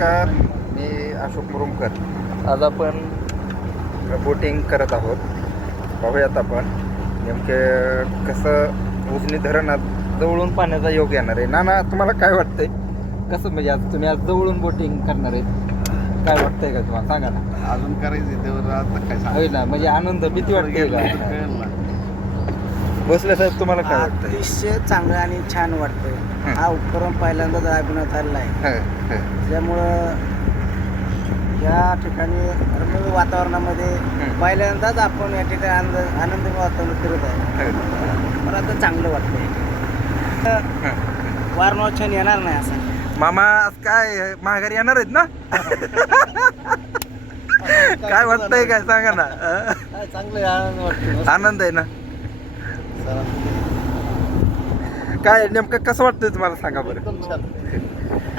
नमस्कार मी अशोक मुरुमकर. आज आपण बोटिंग करत आहोत. पाहूयात आपण नेमके कसं उजनी धरणात जवळून पाण्याचा योग येणार आहे. ना ना तुम्हाला काय वाटतंय? कसं म्हणजे आज तुम्ही आज जवळून बोटिंग करणार आहे? काय वाटतंय का तुम्हाला? सांगा ना. अजून करायचं? होय ना म्हणजे आनंद भीती वाटते का. बसले साहेब तुम्हाला काय अतिशय चांगलं आणि छान वाटतंय. हं. उपक्रम पहिल्यांदाच राबविण्यात आलेला आहे. त्यामुळं या ठिकाणी रम्य वातावरणामध्ये. पहिल्यांदाच आपण या ठिकाणी आनंद आनंदी वातावरण फिरत आहे. मला तर चांगलं वाटतंय. छान येणार नाही असं. मामा आज काय माघारी येणार आहेत ना? काय वाटतंय काय सांगा ना? चांगलं आनंद आहे ना? काय नेमकं कसं वाटतंय तुम्हाला सांगा बरं? एकदम छान.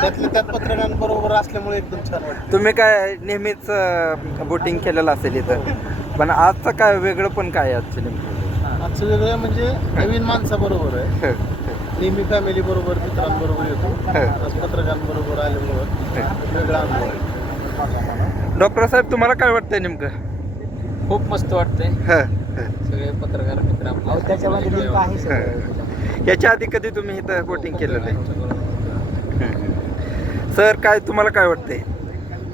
त्यातल्या त्यात पत्रकारांबरोबर असल्यामुळे एकदम छान वाटतं तुम्ही काय नेहमीच बोटिंग केलेलं असेल इथं. पण आजचं काय वेगळं पण काय आहे आजचं नेमकं? आजचं वेगळं म्हणजे नवीन माणसाबरोबर आहे. नेहमी फॅमिली बरोबर मित्रांबरोबर येतो. हं. आज पत्रकारांबरोबर आल्यामुळं वेगळा अनुभव आहे. डॉक्टर साहेब तुम्हाला काय वाटतंय नेमकं? खूप मस्त वाटतंय. हं, सगळे पत्रकार मित्र आपले. त्याच्यामध्ये नेमकं आहे सगळं. हं. याच्या आधी कधी तुम्ही इथं बोटिंग केलेलं आहे? सर काय तुम्हाला काय वाटतंय?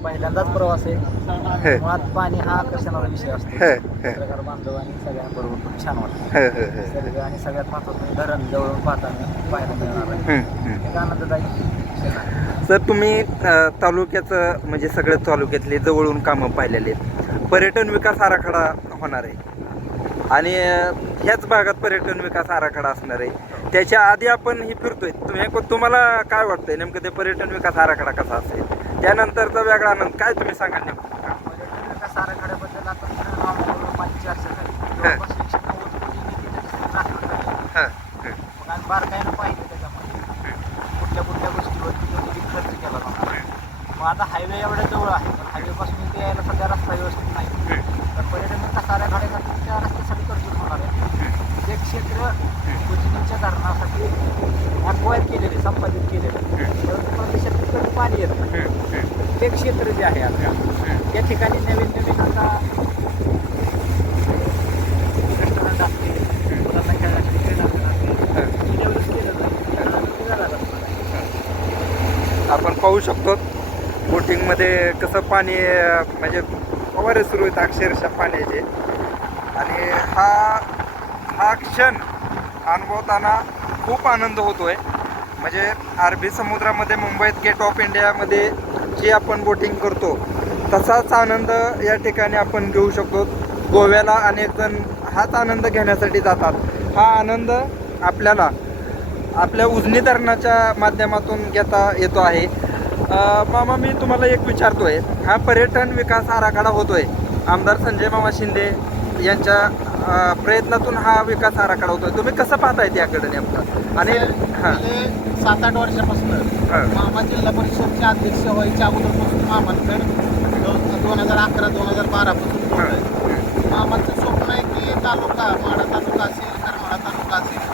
पहिल्यांदाच प्रवास आहे. हं, मुळात पाणी हा आकर्षणाचा विषय असतो. हं, हं, पत्रकार बांधव आणि सगळ्यांबरोबर खूप छान वाटतं. हं, हं, हं, निसर्ग आणि सगळ्यात महत्त्वाचं म्हणजे धरण जवळून पाहताना पाहायला मिळणार आहे. हं, हं. एक आनंददायी क्षण आहे. सर तुम्ही अ, तालुक्याचं म्हणजे सगळ्या तालुक्यातले जवळून कामं पाहिलेले आहेत. पर्यटन विकास आराखडा होणार आहे. आणि ह्याच भागात पर्यटन विकास आराखडा असणार आहे. त्याच्या आधी आपण ही फिरतोय. तुम्ही तुम्हाला काय वाटतंय? नेमकं ते पर्यटन विकास आराखडा कसा असेल? त्यानंतरचा वेगळा आनंद काय तुम्ही सांगाल नेमकं? पर्यटन विकास आराखड्याबद्दल चर्चा झाली बारकाईनं त्याच्यामध्ये. कुठल्या कुठल्या गोष्टीवरती निधी खर्च केला जातो मग आता हायवे एवढ्या जवळ आहे पण हायवेपासून इथे यायला सध्या रस्ता व्यवस्थित नाही. तर पर्यटन विकास आराखड्यासाठी त्या रस्त्यासाठी तरतूद होणार आहे ते क्षेत्र उजनीच्या धरणासाठी अक्वायर केलेले संपादित केलेले. परंतु प्रदेशात पाणी येत. ते क्षेत्र जे आहे आता त्या ठिकाणी नवीन नवीन आता रेस्टॉरंट असतील मुलांना खेळण्यासाठी क्रीडा असतील डेव्हलप केलं आहे. आपण पाहू शकतो बोटिंगमध्ये कसं पाणी म्हणजे फवारे सुरू आहेत अक्षरशः पाण्याचे. आणि हा हा क्षण अनुभवताना खूप आनंद होतोय. म्हणजे अरबी समुद्रामध्ये मुंबईत गेट ऑफ इंडियामध्ये जी आपण बोटिंग करतो तसाच आनंद या ठिकाणी आपण घेऊ शकतो. गोव्याला अनेक जण हाच आनंद घेण्यासाठी जातात. हा आनंद आपल्याला आपल्या उजनी धरणाच्या माध्यमातून घेता येतो आहे. मामा मी तुम्हाला एक विचारतोय. हा पर्यटन विकास आराखडा होतोय. आमदार संजय मामा शिंदे यांच्या प्रयत्नातून हा विकास आराखडा होतोय. तुम्ही कसं पाहताय त्याकडे नेमकं? आणि हां. सात आठ वर्षापासून मामा जिल्हा परिषदचे अध्यक्ष व्हायच्या अगोदरपासून मामांकडे दोन हजार अकरा दोन हजार बारापासून मामाचं स्वप्न आहे की तालुका माडा तालुका असेल करमाळा तालुका असेल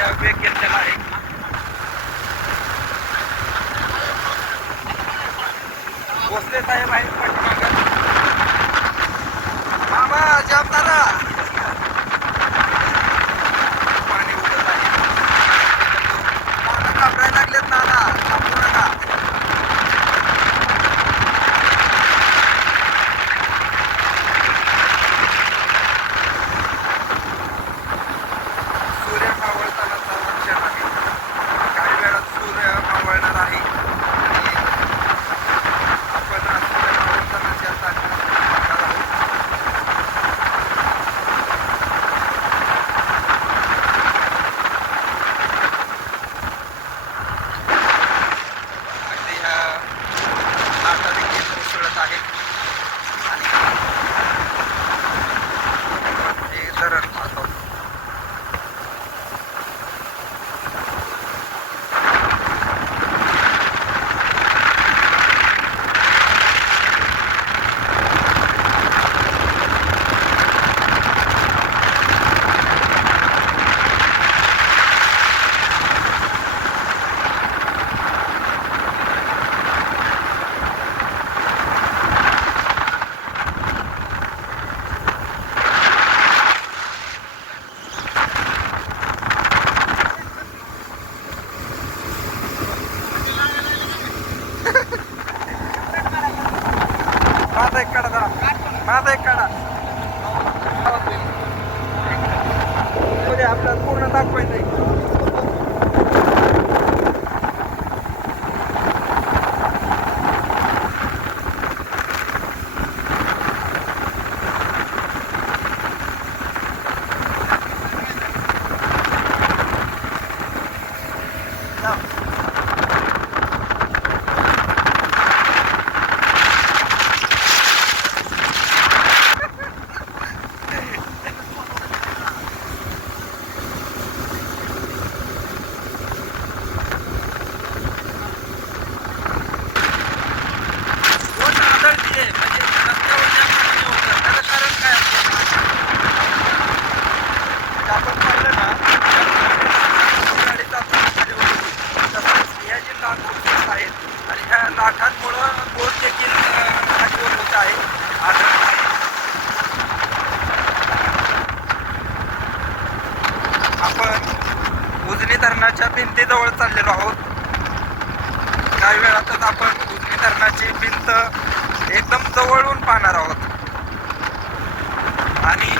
त्याचा वेग घेतलेला आहे भोसले साहेब आहेत पाठीमागं. बाबा जबाबदारा आणि ह्या लाखांमुळं बोर देखील खालीवर होत आहे आपण उजनी धरणाच्या भिंतीजवळ चाललेलो आहोत काही वेळातच आपण उजनी धरणाची भिंत एकदम जवळून पाहणार आहोत आणि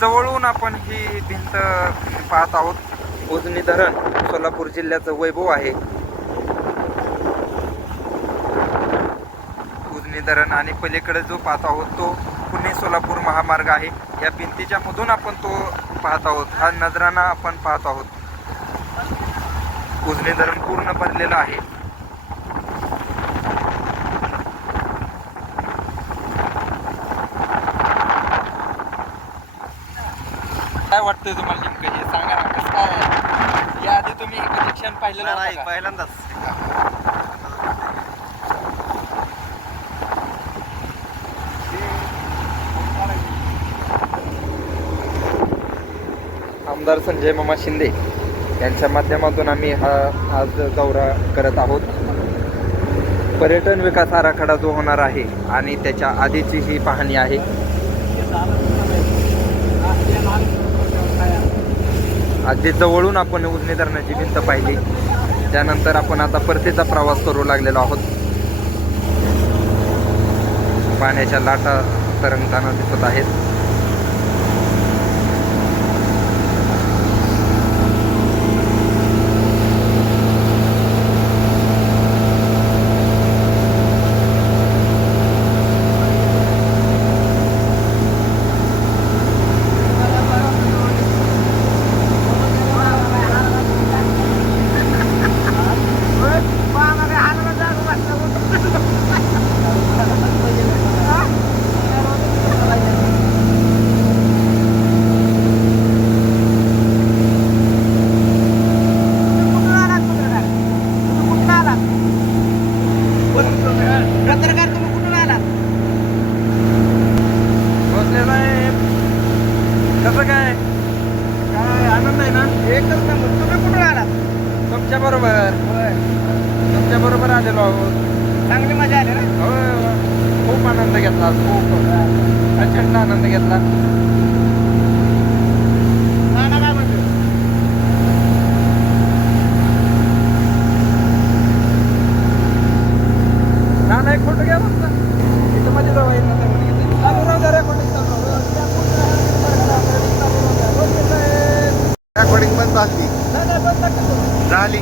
जवळून आपण ही भिंत पाहत आहोत. उजनी धरण सोलापूर जिल्ह्याचं वैभव आहे. उजनी धरण आणि पलीकडे जो पाहत आहोत तो पुणे सोलापूर महामार्ग आहे. या भिंतीच्या मधून आपण तो पाहत आहोत. हा नजराना आपण पाहत आहोत. उजनी धरण पूर्ण भरलेलं आहे. काय वाटतंय तुम्हाला नेमकं हे सांगा ना कसं काय आहे? याआधी तुम्ही कधी क्षण पाहिलेलं नाही का? पहिल्यांदाच आमदार संजय मामा शिंदे यांच्या माध्यमातून आम्ही हा आज दौरा करत आहोत पर्यटन विकास आराखडा जो होणार आहे आणि त्याच्या आधीची ही पाहणी आहे अगदी जवळून आपण उजनी धरणाची भिंत पाहिली त्यानंतर आपण आता परतीचा प्रवास करू लागलेलो आहोत. पाण्याच्या लाटा तरंगताना दिसत आहेत पत्रकार तुम्ही कुठून आलात भोसले साहेब कसं काय काय आनंद आहे ना एकच नंबर तुम्ही कुठून आलात तुमच्या बरोबर तुमच्या बरोबर आलेलो आहोत चांगली मजा आली ना होय, होय. खूप आनंद घेतला खूप प्रचंड आनंद घेतला नाना ना नाही फोटो घ्या फक्त इथं मध्ये जाऊ म्हणून घेतलं. चालू राहू द्या recording चालू. रेकॉर्डिंग पण चालली. झाली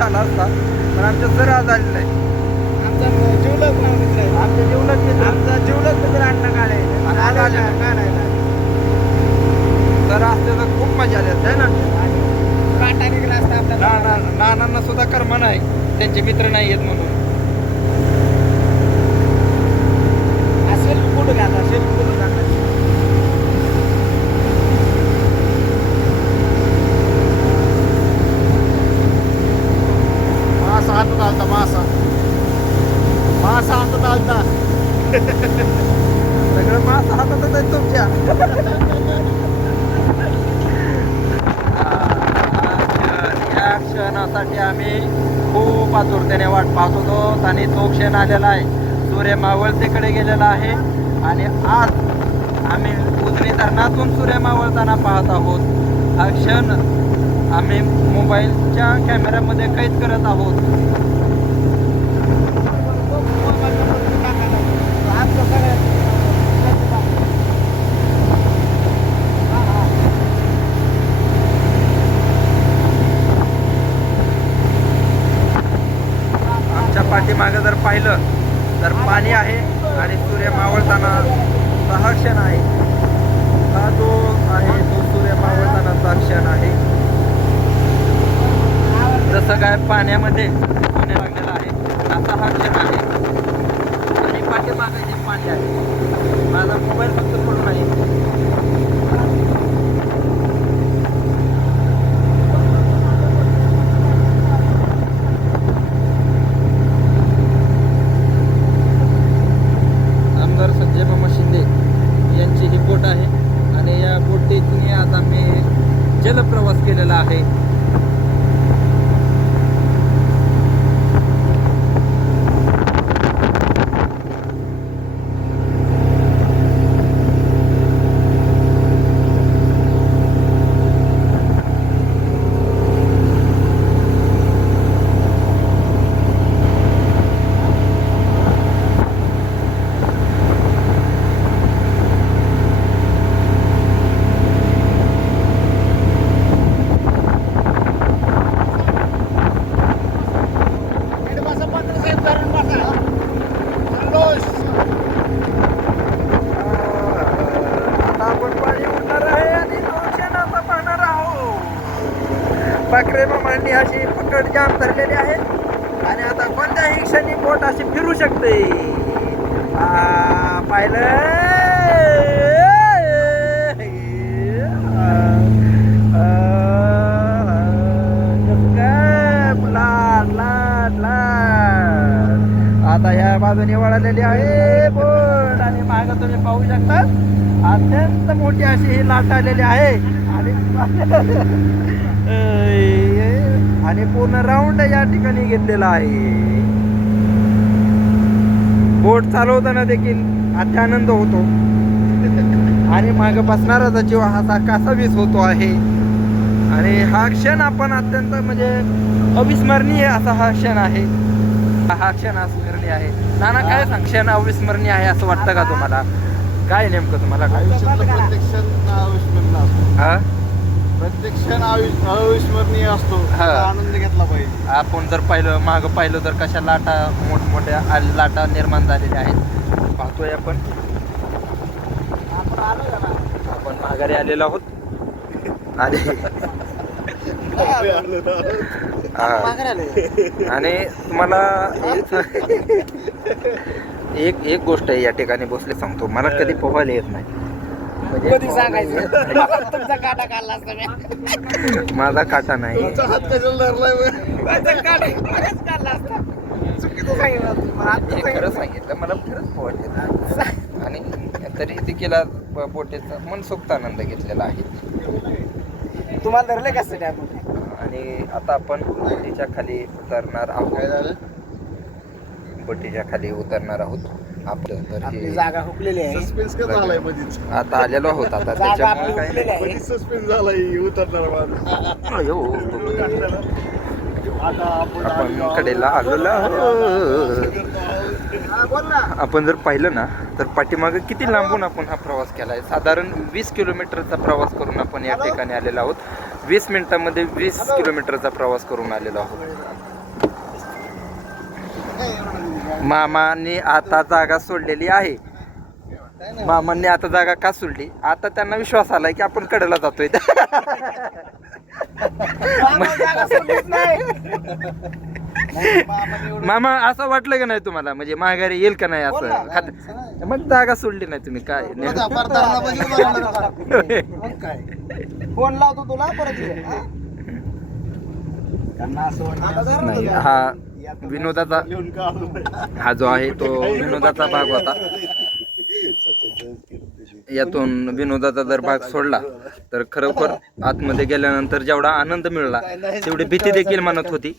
आनंद झाला असता पण आमचे सर आज आलेले नाही आमचा जीवलग नाव मित्र आहे. आमचे जीवनात मित्र आमचा जीवलग मित्र अण्णा काळे आले नाही. का नाही नाही. सर असते तर खूप मजा आली असते ना? काटा निघाला असता आपला ना ना नानांना सुद्धा कर्म नाही. त्यांचे मित्र नाही आहेत म्हणून. असं सेल्फी फोटो घ्या आता सेल्फी आलता मासा मासा हातात आलता सगळं मास हातातच आहे तुमच्या या क्षणासाठी आम्ही खूप आतुरतेने वाट पाहत होतो आणि तो क्षण आलेला आहे सूर्य मावळतेकडे गेलेला आहे आणि आज आम्ही उजनी धरणातून सूर्य मावळताना पाहत आहोत हा क्षण आम्ही मोबाईलच्या कॅमेऱ्यामध्ये कैद करत आहोत. त्याच्या पाठीमागं जर पाहिलं तर पाणी आहे आणि सूर्य मावळताना सहक्षण क्षण आहे. हा जो आहे तो सूर्य मावळतानाचा क्षण आहे. जसं काय पाण्यामध्ये पाणी लागलेलं आहे असा हा क्षण आहे. आणि पाठीमागं जे पाणी आहे माझा मोबाईल फक्त पडून आहे आमदार संजय मामा शिंदे यांची ही बोट आहे आणि या बोटीतून आज आम्ही जलप्रवास केलेला आहे बसा पाटील साहेब धरण बसा संतोष आता आपण पाणी उडणार आहे आणि तो क्षण आता पाहणार आहोत पाखरे मामांनी अशी पकड जाम धरलेली आहेत. आणि आता कोणत्याही क्षणी बोट अशी फिरू शकते. आ, पाहिलं. आ, आता ह्या बाजूने वळालेली आहे बोट. आणि माग तुम्ही पाहू शकता अत्यंत मोठी अशी ही लाट आलेली आहे. आणि आणि पूर्ण राऊंड या ठिकाणी घेतलेला आहे. बोट चालवताना देखील अत्यानंद होतो. आणि माग बसणाराचा जीव हा कासावीस होतो आहे. आणि हा क्षण आपण अत्यंत म्हणजे अविस्मरणीय असा हा क्षण आहे. हा क्षण अविस्मरणीय आहे. नाना काय सांग? क्षण अविस्मरणीय आहे असं वाटतं का तुम्हाला? काय नेमकं तुम्हाला? काय? प्रत्येक क्षण अविस्मरणीय असतो. अविस्मरणीय हा. त्याचा आनंद घेतला पाहिजे. आपण जर पाहिलं मागं पाहिलं तर कशा लाटा मोठमोठ्या आ- लाटा निर्माण झालेल्या आहेत. पाहतोय आपण. आपण माघारी आलेलो आहोत. आणि हा. आणि तुम्हाला एक एक गोष्ट आहे या ठिकाणी बसले सांगतो. मला कधी पोहायला येत नाही. कधी सांगायचं तुमचा काटा काढला असता मी. माझा काटा नाही तुमचा हात कशाला धरलाय बे? माझा काटा मलाच काढला असता चुकीचं सांगितलं. मला आत्ता सांगितलं. खरं सांगितलं मला खरंच. आणि तरी देखील बोटीचा मनसोक्त आनंद घेतलेला आहे तुम्हाला धरले कसं काय आपण आणि आता आपण बोटीच्या खाली उतरणार काय आहोत झालं बोटीच्या खाली उतरणार आहोत आपलं तर आपली हे जागा हुकलेली आहे. सस्पेन्स का झालाय मधीच? आता आलेलो आहोत आता जागा आपली त्याच्यामुळे काय हुकलेली आहे. मधीच सस्पेन्स झालाय उतरणार माणूस. अयो, आता आपण आपण आलो कडेला आलेलो आहोत. हा, बोल ना. आपण जर पाहिलं ना तर पाठीमागे किती लांबून आपण हा प्रवास केला आहे साधारण वीस किलोमीटरचा प्रवास करून आपण या ठिकाणी आलेलो आहोत. वीस मिनिटामध्ये वीस किलोमीटरचा प्रवास करून आलेलो आहोत. मामांनी आता जागा सोडलेली आहे. मामांनी आता जागा का सोडली? आता त्यांना विश्वास आलाय की आपण कडेला जातोय. मामा असं वाटलं का नाही तुम्हाला? म्हणजे माघारी येईल का नाही असं? खात. मग जागा सोडली नाही तुम्ही काय? फोन लावतो तुला परत. हा. विनोदाचा हा जो आहे तो विनोदाचा भाग होता. यातून विनोदाचा जर भाग सोडला तर खरोखर आतमध्ये गेल्यानंतर जेवढा आनंद मिळाला तेवढी भीती देखील मनात होती.